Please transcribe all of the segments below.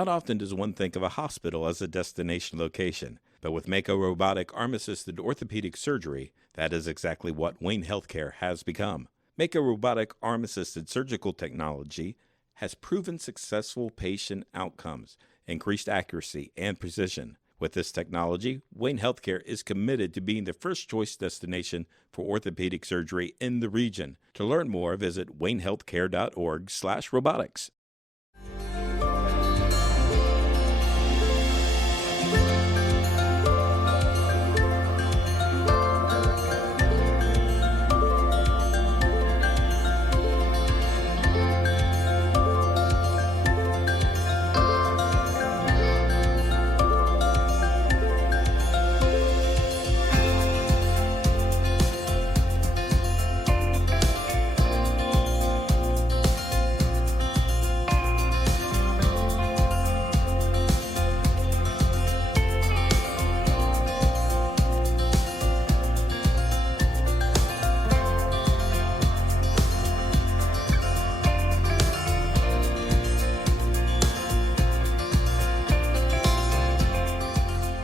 Not often does one think of a hospital as a destination location, but with Mako robotic arm-assisted orthopedic surgery, that is exactly what Wayne Healthcare has become. Mako robotic arm-assisted surgical technology has proven successful patient outcomes, increased accuracy, and precision. With this technology, Wayne Healthcare is committed to being the first choice destination for orthopedic surgery in the region. To learn more, visit waynehealthcare.org/robotics.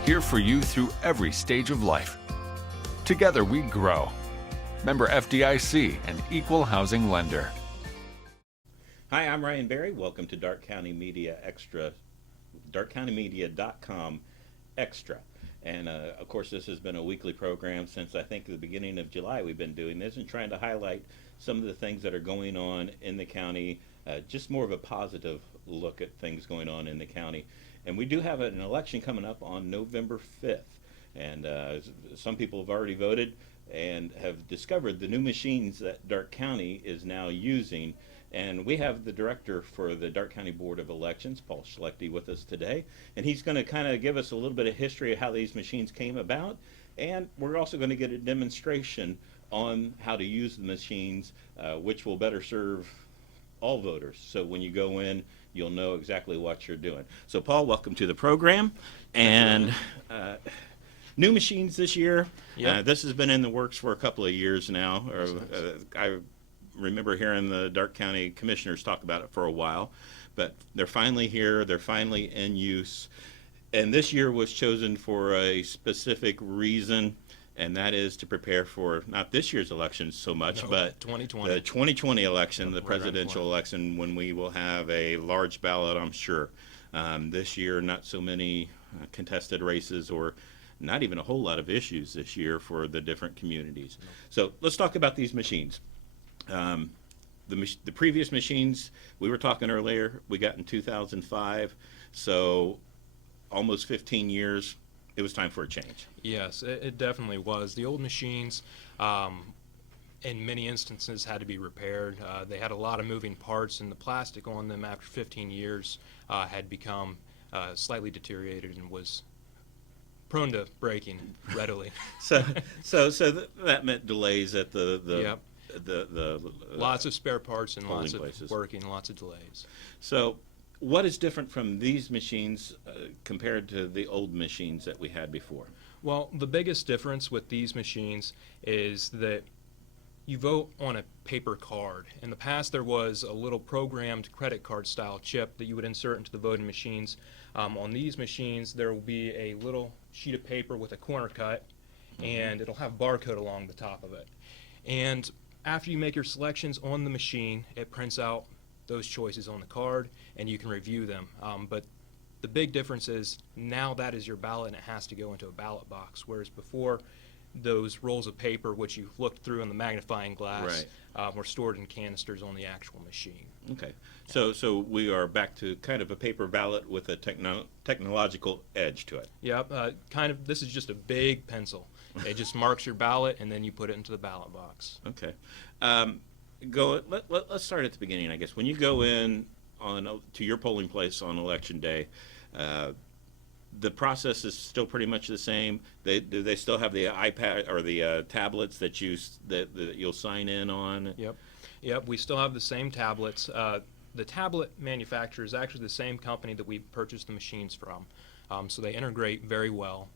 Here for you through every stage of life. Together we grow. Member FDIC, an equal housing lender. Hi, I'm Ryan Berry. Welcome to Dark County Media Extra, darkcountymedia.com Extra. And of course, this has been a weekly program since I think the beginning of July. We've been doing this and trying to highlight some of the things that are going on in the county, just more of a positive look at things going on in the county. And we do have an election coming up on November 5th. And some people have already voted and have discovered the new machines that Dark County is now using. And we have the director for the Dark County Board of Elections, Paul Schlechte, with us today. And he's going to kind of give us a little bit of history of how these machines came about. And we're also going to get a demonstration on how to use the machines, which will better serve all voters. So when you go in, you'll know exactly what you're doing. So Paul, welcome to the program. And new machines this year. Yep. This has been in the works for a couple of years now. I remember hearing the Dark County commissioners talk about it for a while, but they're finally here. They're finally in use. And this year was chosen for a specific reason, and that is to prepare for not this year's election so much, but 2020. The 2020 election, the presidential election, when we will have a large ballot, I'm sure. This year, not so many contested races or not even a whole lot of issues this year for the different communities. So let's talk about these machines. The previous machines, we were talking earlier, we got in 2005, so almost 15 years. It was time for a change. Yes, it definitely was. The old machines, in many instances, had to be repaired. They had a lot of moving parts, and the plastic on them after 15 years had become slightly deteriorated and was prone to breaking readily. So that meant delays at the Yep. Lots of spare parts and lots of places. Working, lots of delays. So what is different from these machines compared to the old machines that we had before? Well, the biggest difference with these machines is that you vote on a paper card. In the past, there was a little programmed credit card style chip that you would insert into the voting machines. On these machines, there will be a little sheet of paper with a corner cut, and it'll have a barcode along the top of it. And after you make your selections on the machine, it prints out those choices on the card, and you can review them. But the big difference is now that is your ballot, and it has to go into a ballot box, whereas before, those rolls of paper, which you looked through in the magnifying glass, were stored in canisters on the actual machine. Okay, so we are back to kind of a paper ballot with a technological edge to it. Yep, this is just a big pencil. It just marks your ballot, and then you put it into the ballot box. Okay. Let's start at the beginning, I guess. When you go in to your polling place on election day, the process is still pretty much the same. Do they still have the iPad or the tablets that you'll sign in on? Yep. We still have the same tablets. The tablet manufacturer is actually the same company that we purchased the machines from, so they integrate very well.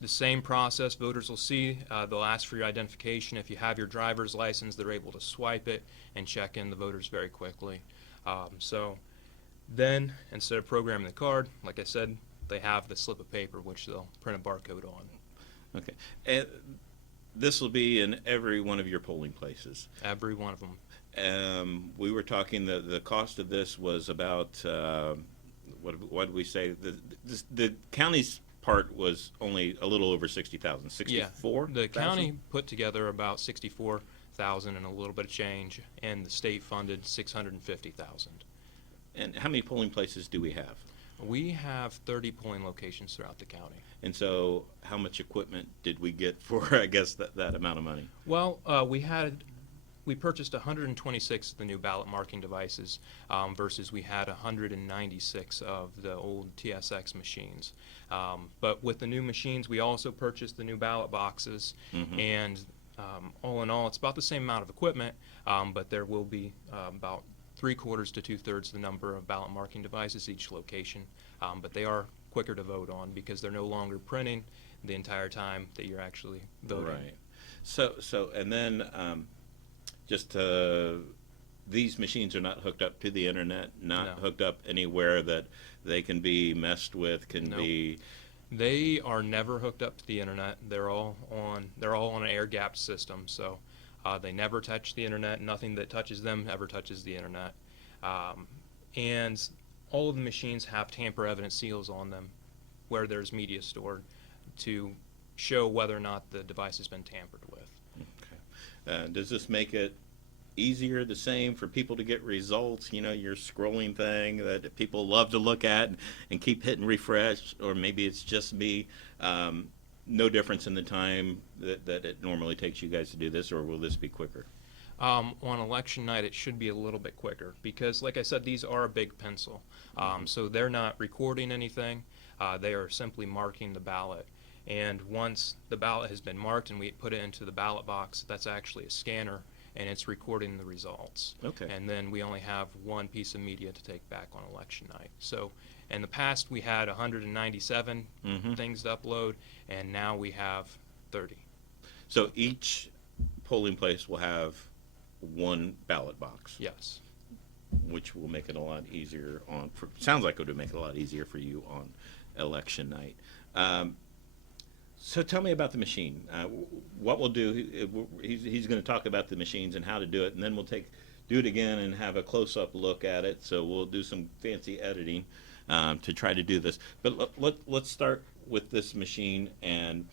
The same process, voters will see. They'll ask for your identification. If you have your driver's license, they're able to swipe it and check in the voters very quickly. So Then, instead of programming the card, like I said, they have the slip of paper which they'll print a barcode on. Okay. And this will be in every one of your polling places. Every one of them. We were talking, the cost of this was about, what did we say? The county's part was only a little over 60,000, 64? The county put together about 64,000 and a little bit of change, and the state funded 650,000. And how many polling places do we have? We have 30 polling locations throughout the county. And so how much equipment did we get for, I guess, that amount of money? Well, we purchased 126 of the new ballot marking devices versus we had 196 of the old TSX machines. But with the new machines, we also purchased the new ballot boxes, and all in all, it's about the same amount of equipment, but there will be about 3/4 to 2/3 the number of ballot marking devices each location. But they are quicker to vote on because they're no longer printing the entire time that you're actually voting. Right. So and then just these machines are not hooked up to the internet, not No. hooked up anywhere that they can be messed with, can Nope. be. They are never hooked up to the internet. They're all on an air-gapped system, so they never touch the internet. Nothing that touches them ever touches the internet. And all of the machines have tamper-evident seals on them where there's media stored to show whether or not the device has been tampered with. Okay. Does this make it easier, the same, for people to get results? You know, your scrolling thing that people love to look at and keep hitting refresh, or maybe it's just me. No difference in the time that it normally takes you guys to do this, or will this be quicker? On election night, it should be a little bit quicker because, like I said, these are a big pencil. So they're not recording anything. They are simply marking the ballot. And once the ballot has been marked and we put it into the ballot box, that's actually a scanner, and it's recording the results. Okay. And then we only have one piece of media to take back on election night. So in the past, we had 197 things to upload, and now we have 30. So each polling place will have one ballot box, Yes. which will make it a lot easier sounds like it would make it a lot easier for you on election night. So tell me about the machine. What we'll do, he's going to talk about the machines and how to do it, and then we'll do it again and have a close-up look at it. So we'll do some fancy editing to try to do this. But let's start with this machine, and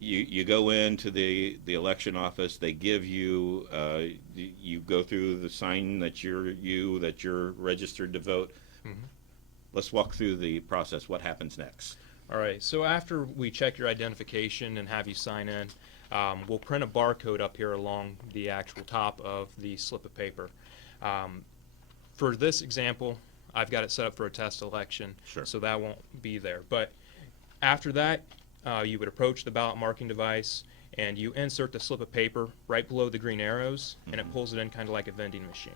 you go into the election office. They give you, you go through the sign that you're registered to vote. Let's walk through the process. What happens next? All right, so after we check your identification and have you sign in, we'll print a barcode up here along the actual top of the slip of paper. For this example, I've got it set up for a test election, Sure. so that won't be there. But after that, you would approach the ballot marking device and you insert the slip of paper right below the green arrows, and it pulls it in kind of like a vending machine.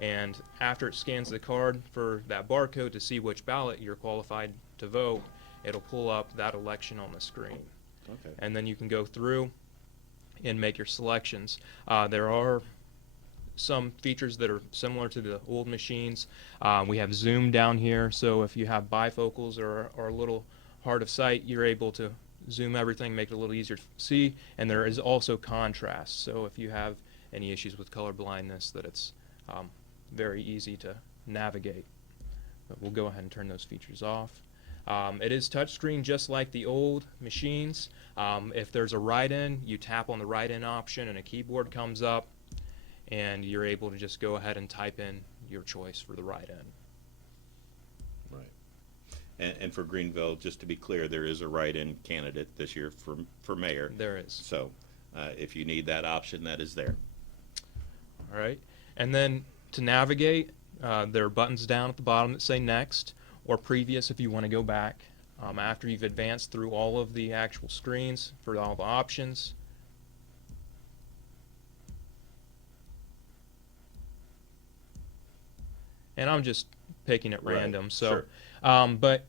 And after it scans the card for that barcode to see which ballot you're qualified to vote, it'll pull up that election on the screen. Okay. And then you can go through and make your selections. There are some features that are similar to the old machines. We have zoom down here, so if you have bifocals or a little hard of sight, you're able to zoom everything, make it a little easier to see. And there is also contrast, so if you have any issues with color blindness, that it's very easy to navigate. But we'll go ahead and turn those features off. It is touchscreen just like the old machines. If there's a write-in, you tap on the write-in option and a keyboard comes up, and you're able to just go ahead and type in your choice for the write-in. Right. And for Greenville, just to be clear, there is a write-in candidate this year for mayor. There is. So if you need that option, that is there. All right. And then to navigate, there are buttons down at the bottom that say Next or Previous if you want to go back. After you've advanced through all of the actual screens for all the options. And I'm just picking at random. Right. So, Sure. But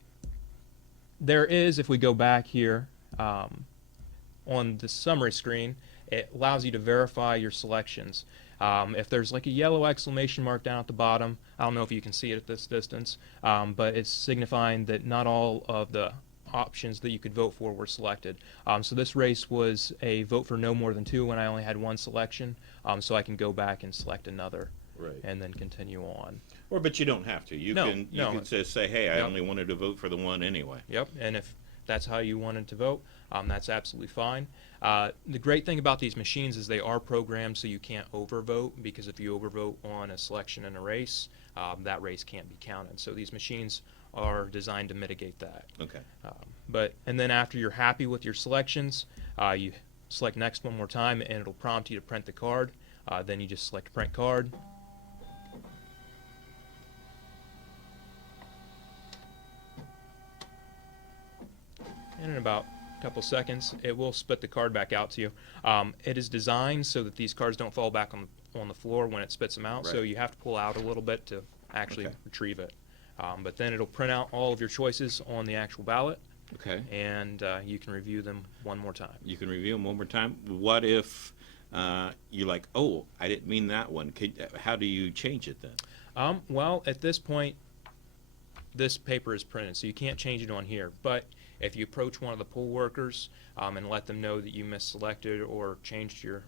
there is, if we go back here on the summary screen, it allows you to verify your selections. If there's like a yellow exclamation mark down at the bottom, I don't know if you can see it at this distance, but it's signifying that not all of the options that you could vote for were selected. So this race was a vote for no more than 2 when I only had 1 selection, so I can go back and select another. Right. And then continue on. But you don't have to. You can just say, hey, I only wanted to vote for the one anyway. Yep, and if that's how you wanted to vote, that's absolutely fine. The great thing about these machines is they are programmed so you can't overvote, because if you overvote on a selection in a race, that race can't be counted. So these machines are designed to mitigate that. Okay. And then after you're happy with your selections, you select next one more time, and it'll prompt you to print the card. Then you just select print card. And in about a couple seconds, it will spit the card back out to you. It is designed so that these cards don't fall back on the floor when it spits them out, Right. so you have to pull out a little bit to actually retrieve it. But then it'll print out all of your choices on the actual ballot, Okay. and you can review them one more time. You can review them one more time. What if you're like, oh, I didn't mean that one? How do you change it then? Well, at this point, this paper is printed, so you can't change it on here. But if you approach one of the poll workers and let them know that you misselected or changed your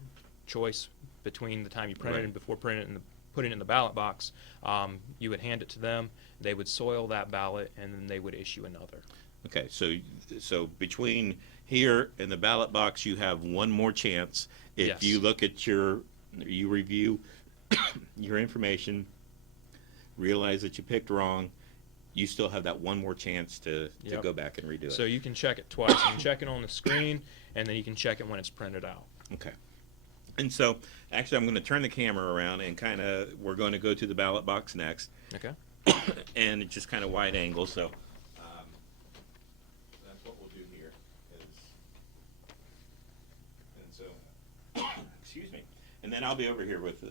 choice between the time you printed Right. and before putting it in the ballot box, you would hand it to them. They would soil that ballot, and then they would issue another. Okay, so between here and the ballot box, you have one more chance. If Yes. you look at you review your information, realize that you picked wrong, you still have that one more chance to Yep. go back and redo it. So you can check it twice. You can check it on the screen, and then you can check it when it's printed out. Okay. And so, actually, I'm going to turn the camera around and we're going to go to the ballot box next. Okay. And it's just kind of wide angle, so that's what we'll do here. And so, excuse me. And then I'll be over here with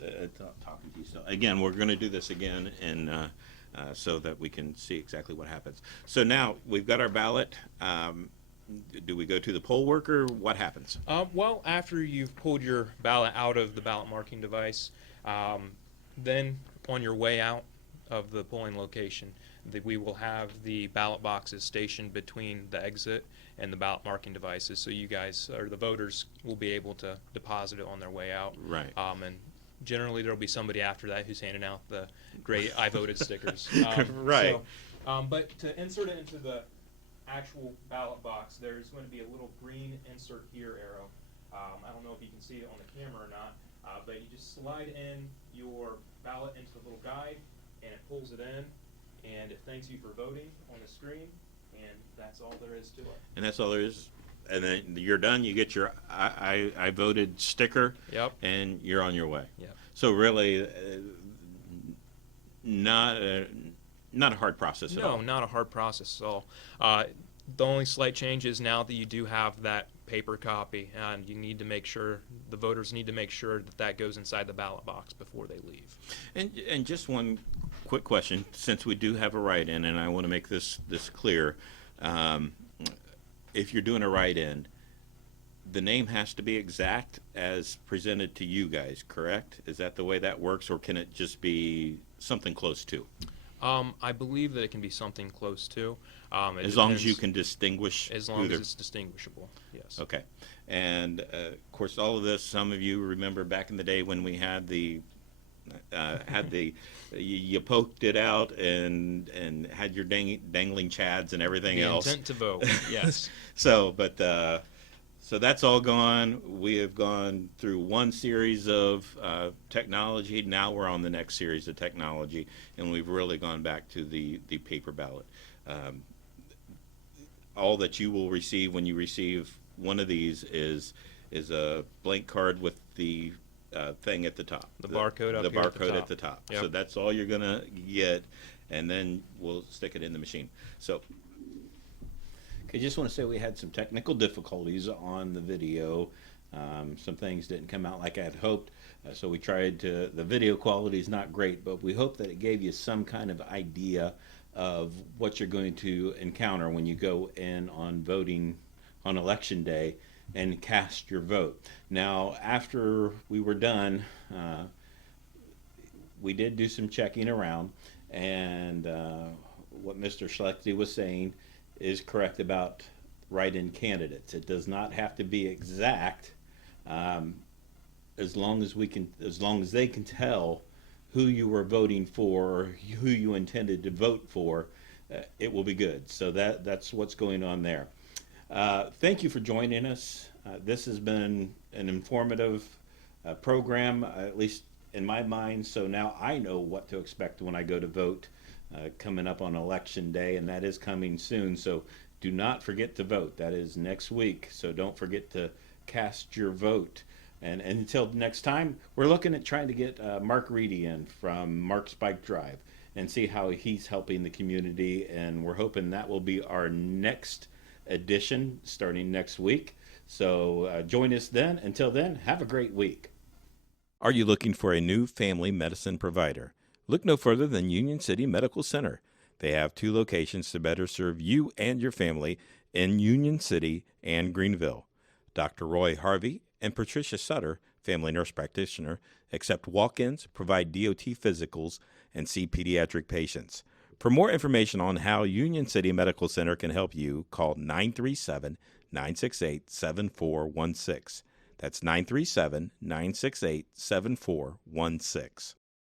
talking to you. So again, we're going to do this again, and so that we can see exactly what happens. So now we've got our ballot. Do we go to the poll worker? What happens? Well, after you've pulled your ballot out of the ballot marking device, then on your way out of the polling location, we will have the ballot boxes stationed between the exit and the ballot marking devices, so you guys, or the voters, will be able to deposit it on their way out. Right. And generally there will be somebody after that who's handing out the great I voted stickers. Right. But to insert it into the actual ballot box, there's going to be a little green insert here arrow. I don't know if you can see it on the camera or not, but you just slide in your ballot into the little guide, and it pulls it in, and it thanks you for voting on the screen, and that's all there is to it. And that's all there is. And then you're done. You get your I voted sticker. Yep. And you're on your way. Yep. So really, not a hard process at all. No, not a hard process at all. The only slight change is now that you do have that paper copy, and you need to make sure, the voters need to make sure that that goes inside the ballot box before they leave. And just one quick question, since we do have a write-in, and I want to make this clear. If you're doing a write-in, the name has to be exact as presented to you guys, correct? Is that the way that works, or can it just be something close to? I believe that it can be something close to. As long as you can distinguish. As long as it's distinguishable, yes. Okay. And of course, all of this, some of you remember back in the day when we had you poked it out and had your dangling chads and everything The else. intent to vote, yes. So that's all gone. We have gone through one series of technology. Now we're on the next series of technology, and we've really gone back to the paper ballot. All that you will receive when you receive one of these is a blank card with the thing at the top. The barcode up the here at the barcode top. at the top. Yep. So that's all you're gonna get, and then we'll stick it in the machine. So I just want to say we had some technical difficulties on the video. Some things didn't come out like I had hoped, so we tried to. The video quality is not great, but we hope that it gave you some kind of idea of what you're going to encounter when you go in on voting on election day and cast your vote. Now, after we were done, we did do some checking around, and what Mr. Schlechte was saying is correct about write-in candidates. It does not have to be exact, as long as they can tell who you were voting for or who you intended to vote for, it will be good. So that's what's going on there. Thank you for joining us. This has been an informative program, at least in my mind. So now I know what to expect when I go to vote coming up on election day, and that is coming soon. So do not forget to vote. That is next week. So don't forget to cast your vote. And until next time, we're looking at trying to get Mark Reedy in from Mark's Bike Drive and see how he's helping the community. And we're hoping that will be our next edition starting next week. So join us then. Until then, have a great week. Are you looking for a new family medicine provider? Look no further than Union City Medical Center. They have 2 locations to better serve you and your family in Union City and Greenville. Dr. Roy Harvey and Patricia Sutter, family nurse practitioner, accept walk-ins, provide DOT physicals, and see pediatric patients. For more information on how Union City Medical Center can help you, call 937-968-7416. That's 937-968-7416.